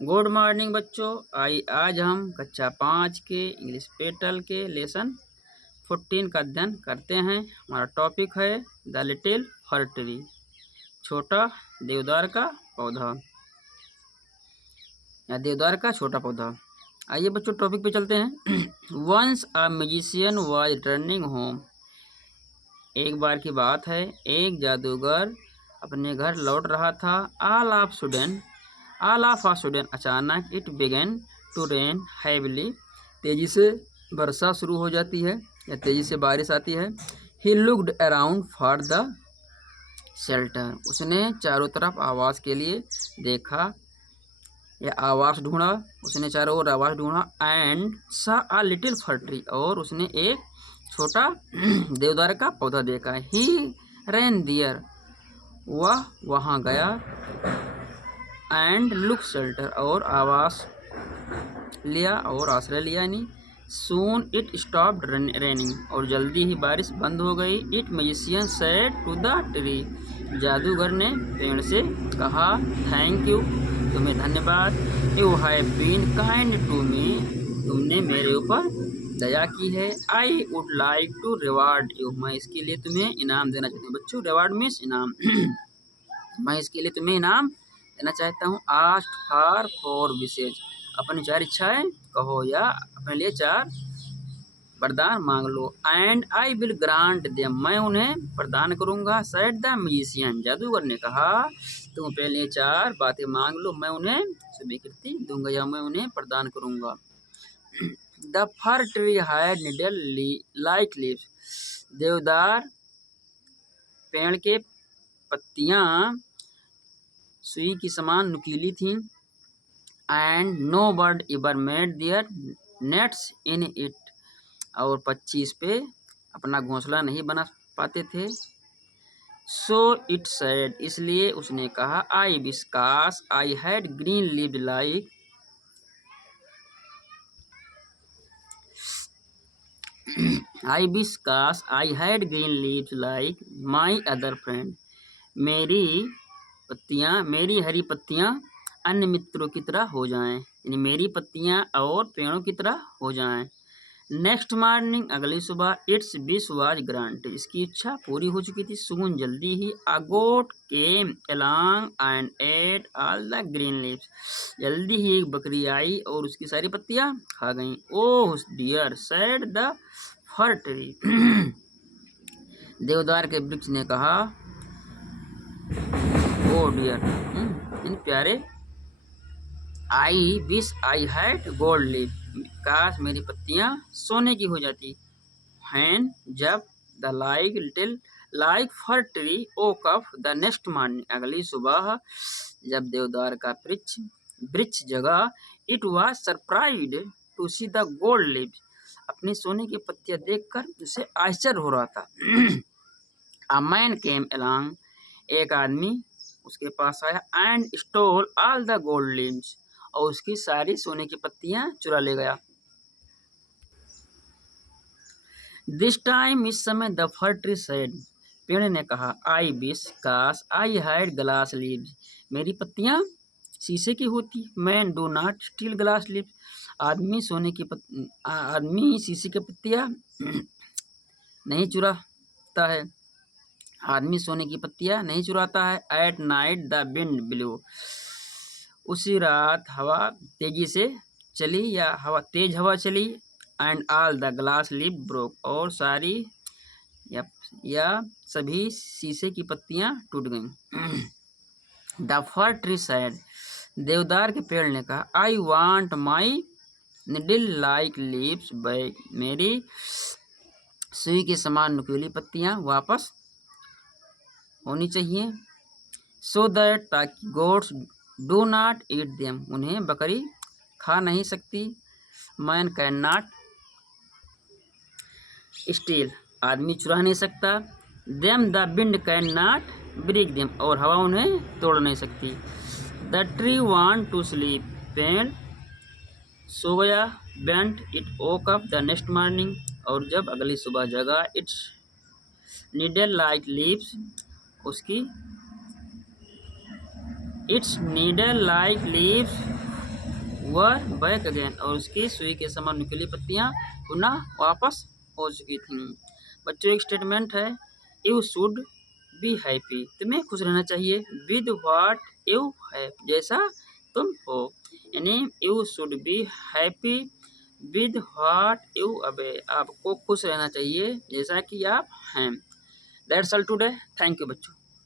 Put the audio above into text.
Good morning बच्चों। आज हम कक्षा 5 के इंग्लिश पेटल के लेसन 14 का अध्ययन करते हैं। हमारा टॉपिक है द लिटिल फर ट्री, छोटा देवदार का पौधा या देवदार का छोटा पौधा। आइए बच्चों टॉपिक पे चलते हैं। Once a musician was returning home. एक बार की बात है, एक जादूगर अपने घर लौट रहा था। ऑल ऑफ आ सडन अचानक it began to rain heavily, तेजी से वर्षा शुरू हो जाती है या तेजी से बारिश आती है। He looked around for the shelter, उसने चारों तरफ आवास के लिए देखा या आवास ढूंढा। उसने चारों ओर आवास ढूंढा। एंड सा अ लिटिल फर ट्री, और उसने एक छोटा देवदार का पौधा देखा। ही रैन दियर, वह वहाँ गया। एंड लुक शेल्टर, और आवास लिया और आश्रय लिया। यानी सून इट स्टॉप्ड रेनिंग, और जल्दी ही बारिश बंद हो गई। It magician said to the tree, जादूगर ने पेड़ से कहा, थैंक यू, तुम्हें धन्यवाद। You have been kind to me, तुमने मेरे ऊपर दया की है। I would like to reward you, मैं इसके लिए तुम्हें इनाम देना चाहती हूँ। बच्चों रिवार्ड मीन्स इनाम। मैं इसके लिए तुम्हें इनाम देना चाहता हूँ। आस्ट फॉर विशेज, अपनी 4 इच्छाएं कहो या अपने लिए 4 वरदान मांग लो। And I will grant them, मैं उन्हें प्रदान करूंगा। सेड द म्यूजिशियन, जादूगर ने कहा, तुम अपने लिए 4 बातें मांग लो, मैं उन्हें स्वीकृति दूंगा या मैं उन्हें प्रदान करूंगा। The fir tree had needle like leaves, देवदार पेड़ के पत्तियां सुई की समान नुकीली थीं। And no bird ever made their nests in it, और पक्षी इस पे अपना घोंसला नहीं बना पाते थे। सो इट सेड, इसलिए उसने कहा, आई विस्कास I had green leave like, I विस्कास I had green leave like my other friend, मेरी हरी पत्तियां अन्य मित्रों की तरह हो जाएं, यानी मेरी पत्तियां और पेड़ों की तरह हो जाएं। नेक्स्ट मॉर्निंग, अगली सुबह, इट्स विश वाज ग्रांटेड, इसकी इच्छा पूरी हो चुकी थी। सून, जल्दी ही, a goat came along and ate all the green leaves, जल्दी ही एक बकरी आई और उसकी सारी पत्तियां खा गईं। Oh dear, said the fir tree, देवदार के वृक्ष ने कहा, ओ डियर, इन प्यारे, I wish I had gold leave, काश मेरी पत्तियां सोने की हो जाती। हैन, जब, the like fir tree woke up the next morning, अगली सुबह जब देवदार का वृक्ष जगा। It was surprised to see the gold leave, अपनी सोने की पत्तियां देखकर उसे आश्चर्य हो रहा था। अ मैन केम अलोंग, एक आदमी उसके पास आया। And stall all the gold leaves, और उसकी सारी सोने की पत्तियां चुरा ले गया। दिस टाइम, इस समय, द फर ट्री सेड, पेड़ ने कहा, आई विश काश आई हैड ग्लास लीव्स, मेरी पत्तियां शीशे की होती। Man do not steel glass leaves, आदमी शीशे की पत्तियां नहीं चुराता है, आदमी सोने की पत्तियां नहीं चुराता है। At night the wind blue, उसी रात हवा तेजी से चली या तेज हवा चली। And all the glass leave broke, और सारी या सभी शीशे की पत्तियां टूट गईं। द फर ट्री सेड, देवदार के पेड़ ने कहा, I want my needle like leaves back, मेरी सुई के समान नुकीली पत्तियां वापस होनी चाहिए। सो दैट, ताकि goats do not eat them, उन्हें बकरी खा नहीं सकती। मैन कैन नॉट स्टील, आदमी चुरा नहीं सकता। Them, the wind can not break them, और हवा उन्हें तोड़ नहीं सकती। The tree want to sleep, पेड़ सो गया। Bent it woke up the next morning, और जब अगली सुबह जगा। इट्स नीडल लाइक लीव्स, उसकी its needle like leaves were back again, और उसकी सुई के समान नुकीली पत्तियां पुनः वापस हो चुकी थीं। बच्चों एक स्टेटमेंट है, यू शुड बी हैप्पी, तुम्हें खुश रहना चाहिए, विद व्हाट यू हैव, जैसा तुम हो, यानी you should be happy with what you away, आपको खुश रहना चाहिए जैसा कि आप हैं। That's all today, thank you बच्चों।